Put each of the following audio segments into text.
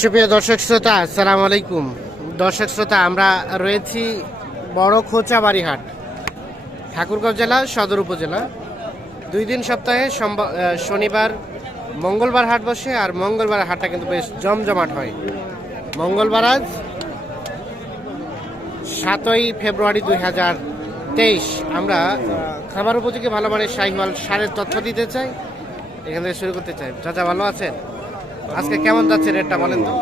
সুপ্রিয় দর্শক শ্রোতা, আসসালামু আলাইকুম। দর্শক শ্রোতা, আমরা রয়েছি বড় খোঁচাবাড়ি হাট ঠাকুরগাঁও জেলা, সদর উপজেলা। দুই দিন সপ্তাহে শনিবার, মঙ্গলবার হাট বসে, আর মঙ্গলবার হাটটা কিন্তু বেশ জমজমাট হয়। মঙ্গলবার আজ সাতই ফেব্রুয়ারি দুই হাজার তেইশ। আমরা খাবার উপযোগী ভালো মানের শাহিওয়াল সারের তথ্য দিতে চাই। এখান থেকে শুরু করতে চাই। চাচা, ভালো আছেন? আজকে কেমন যাচ্ছে রেটটা বলেন তো?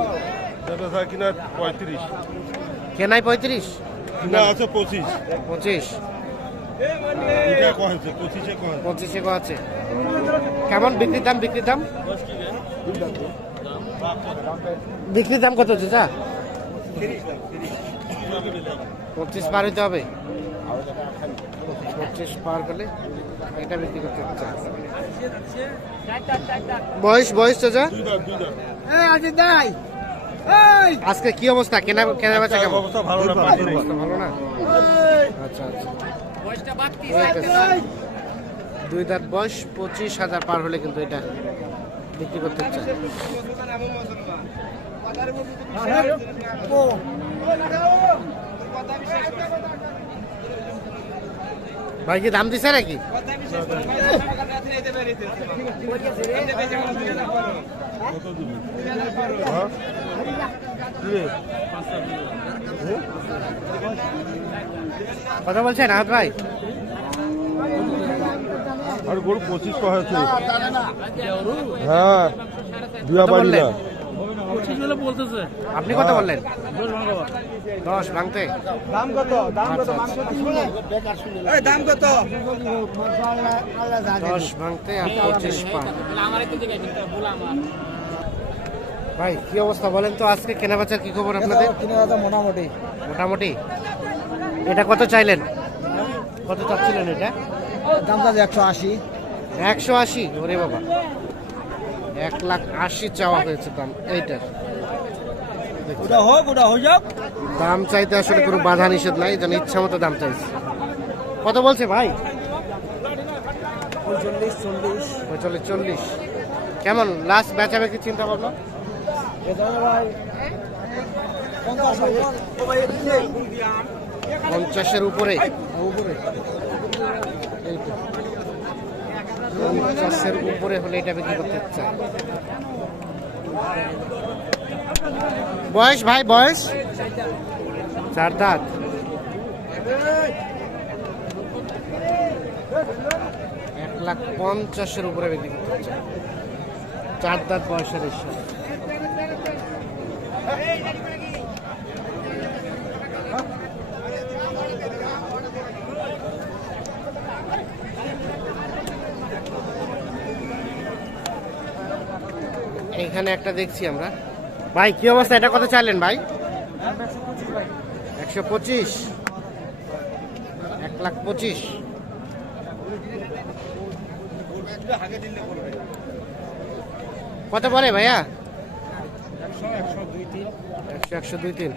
কিনা পঁয়ত্রিশ। কেনাই পঁয়ত্রিশ? না আছে পঁচিশ। পঁচিশ। পঁচিশে আছে। কেমন বিক্রির দাম বিক্রির দাম? বিক্রির দাম কত চাচা পঁচিশ পার হইতে হবে? পঁচিশ পার হলে এটা বিক্রি করতে হচ্ছে। বয়স বয়স চাচা আজকে কি অবস্থা? কেনা কেনা বেচা কেমন? অবস্থা ভালো না ভালো না। আচ্ছা আচ্ছা। দুই দাঁত বয়স পঁচিশ হাজার পার হলে কিন্তু এটা বিক্রি করতে চাই ভাই কি দাম দিছে নাকি? কথা বলছেন আহাত ভাই? আর গরু পঁচিশ কহেছে হ্যাঁ দুয়া বাড়ি না। আপনি কত বললেন? দশ ভাঙতে? দাম কত? দাম কত? আচ্ছা, দাম কত? দশ ভাঙতে আর পঁচিশ ভাই কি অবস্থা বলেন তো? আজকে কেনা বেচার কি খবর আপনাদের? মোটামুটি। মোটামুটি? এটা কত চাইলেন? কত চাচ্ছিলেন এটা? দাম যাচ্ছে একশো আশি। একশো আশি? ওরে বাবা। এক লাখ আশি চাওয়া হয়েছে দাম এইটার দাম চাইতে আসলে কোনো বাধা নিষেধ নাই যেন ইচ্ছা মতো দাম চাইছে। কত বলছে ভাই? পঁয়তাল্লিশ চল্লিশ। কেমন লাস্ট বেচা বেচি চিন্তা ভাবনা? পঞ্চাশের উপরে। উপরে। এই উপরে হলে এটা বিক্রি করতে চাই বয়স ভাই, বয়স? চার দাঁত। এক লাখ পঞ্চাশের উপরে বিক্রি করতে চাই চার দাঁত বয়সের এসে এইখানে একটা দেখছি আমরা। ভাই কি অবস্থা? এটা কত চাইলেন ভাই? একশো পঁচিশ। এক লাখ পঁচিশ। কত বলে ভাইয়া? একশো একশো দুই তিন।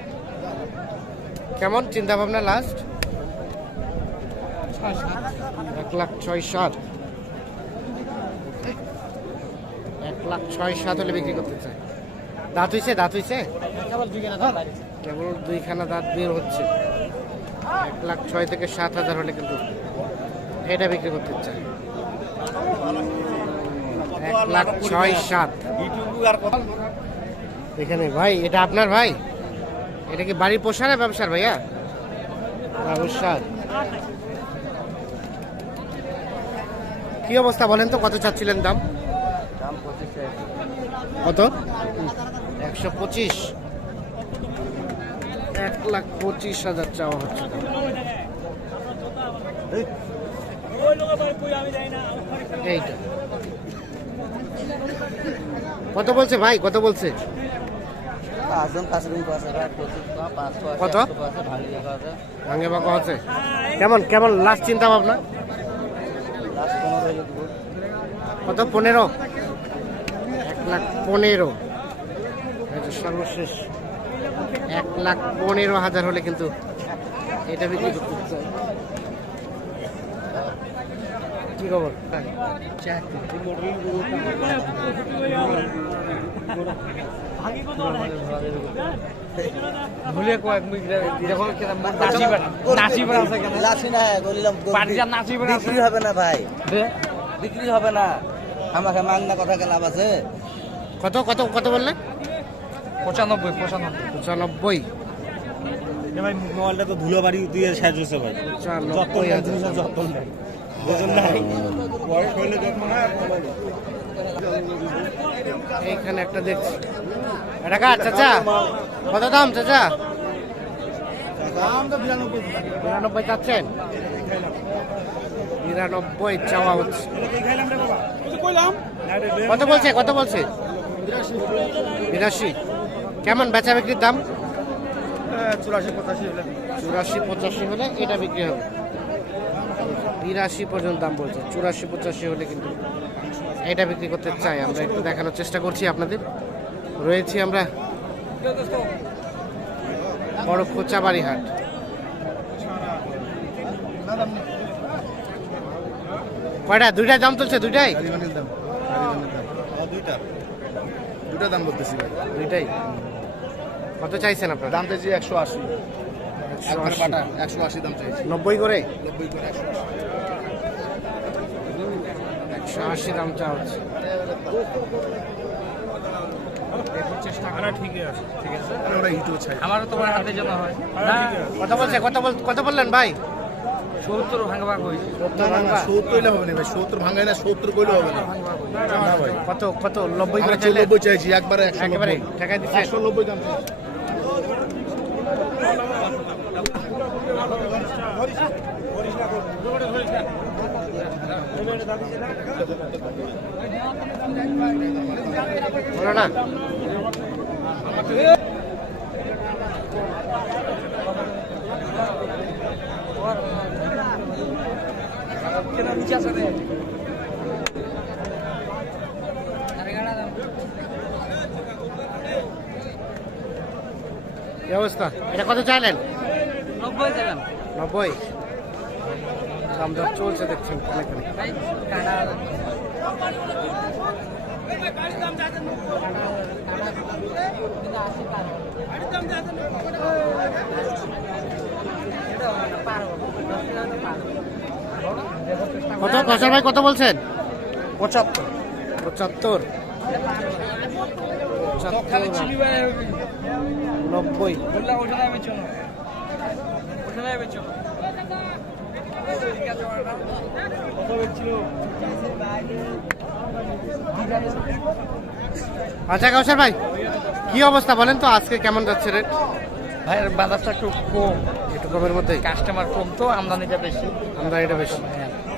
কেমন চিন্তা ভাবনা লাস্ট এক লাখ ছয় সাত এক লাখ ছয় সাত হলে বিক্রি করতে চাই দাঁত হইছে দাঁত হইছে? কেবল দুইখানা দাঁত বের হচ্ছে। এক লাখ ছয় থেকে সাত হাজার হলে কিন্তু এটা বিক্রি করতে চাই এক লাখ ছয় সাত। এখানে ভাই এটা আপনার ভাই? এটা কি বাড়ির পোষা না ব্যবসার ভাইয়া? ব্যবসার কি অবস্থা বলেন তো কত চাচ্ছিলেন দাম? কত? একশো পঁচিশ। এক লাখ পঁচিশ হাজার চাওয়া হচ্ছে। এইটা। কত বলছে ভাই? কত বলছে? পাঁচজন পাঁচজন কত? ভাঙে বাঁকা আছে কেমন কেমন লাস্ট চিন্তা ভাবনা? কত? পনেরো? লাখ পনেরো। সর্বশেষ এক লাখ পনেরো হাজার হলে কিন্তু এটা বিক্রি করতে চাই কি খবর? ভুলে কয়েক মিনিট যখন আছে কেন? না বলিলাম বিক্রি হবে না ভাই। বিক্রি হবে না। আমাকে মাংনা কথা লাভ আছে কত কত কত বললেন পঁচানব্বই পঁচানব্বই। পঁচানব্বই। ভাই মোবাইলটা তো ধুলো বাড়ি দিয়ে শেষ হয়েছে ভাই যত্ন যত্ন এইখানে একটা দেখছি। এটা কার চাচা। কত দাম চাচা? বিরানব্বই। চাচ্ছেন? বিরানব্বই চাওয়া হচ্ছে। কত বলছে কত বলছে? বিরাশি। কেমন বেচা বিক্রির দাম? চুরাশি পঁচাশি হলে। চুরাশি পঁচাশি হলে এটা বিক্রি হবে। বিরাশি পর্যন্ত দাম বলছে। চুরাশি পঁচাশি হলে কিন্তু এটা বিক্রি করতে চাই। আমরা একটু দেখানোর চেষ্টা করছি আপনাদের। রয়েছি আমরা বড় কোচাবাড়ি হাট কয়টা? দুইটা দাম চলছে? দুইটাই দুইটা। দুইটা দাম বলতেছি ভাই। দুইটাই? কত চাইছেন আপনারা? দাম চাইছি একশো আশি। একশো আশি। দাম চাইছি। নব্বই করে? নব্বই করে একশো আশি। একশো আশি দাম চাওয়া হচ্ছে। জন্য হয়। কত বলছে কত বল কত বললেন ভাই? সত্তর ভাঙা ভাগ হয়েছে। সত্তর কইলে হবে না ভাই সত্তর ভাঙায় না সত্তর কইলে হবে না। না ভাই। কত কত নব্বই নব্বই চাইছি একবারে একশো একেবারে নব্বই টাকা দিচ্ছেন একশো নব্বই দাম। না। অবস্থা এটা কত চাইলেন নব্বই দিলাম নব্বই দাম দর চলছে দেখছেন খানে খানে কত কসার ভাই কত বলছেন? পঁচাত্তর। পঁচাত্তর। নব্বই। আচ্ছা কাউসার ভাই কি অবস্থা বলেন তো আজকে কেমন যাচ্ছে রেট ভাইয়ের বাজারটা একটু কম। একটু কমের মধ্যে কাস্টমার কম তো আমদানিটা বেশি। আমদানিটা বেশি।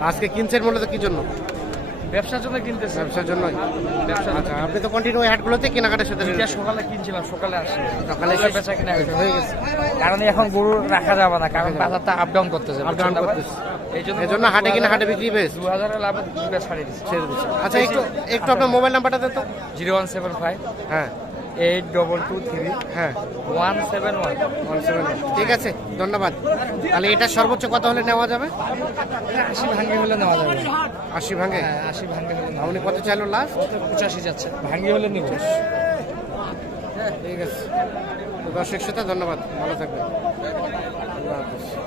আজকে কিনছেন মূলত কি জন্য? ব্যবসার জন্য কিনতেছি। ব্যবসার জন্য। আচ্ছা আপনি তো কন্টিনিউ হাটগুলোতে কেনাকাটার সাথে সকালে কিনছিলাম সকালে আসি। সকালে শেষ। বেচা কিনা হয়ে গেছে। কারণ এখন গরু রাখা যাবে না কারণ বাজারটা আপ ডাউন করতেছে Up down বুঝছেন না ভাই? করতেছে। এই জন্য হাটে কিনা হাটে বিক্রি বেশ। দু হাজারের লাভে ছাড়িয়ে দিচ্ছি। আচ্ছা একটু একটু আপনার মোবাইল নাম্বারটা দেন তো। জিরো ওয়ান সেভেন ফাইভ হ্যাঁ। Eight double two three. হ্যাঁ। One seven one. One seven ঠিক আছে ধন্যবাদ। তাহলে এটা সর্বোচ্চ কত হলে নেওয়া যাবে? আশি ভাঙ্গি হলে নেওয়া যাবে। আশি ভাঙে হ্যাঁ আশি ভাঙ্গি হলে আপনি কত চাইলো লাস্ট পঁচাশি যাচ্ছে। ভাঙ্গি হলে নিব। ঠিক আছে। দর্শক শ্রোতা ধন্যবাদ। ভালো থাকবেন। আল্লাহ হাফিজ।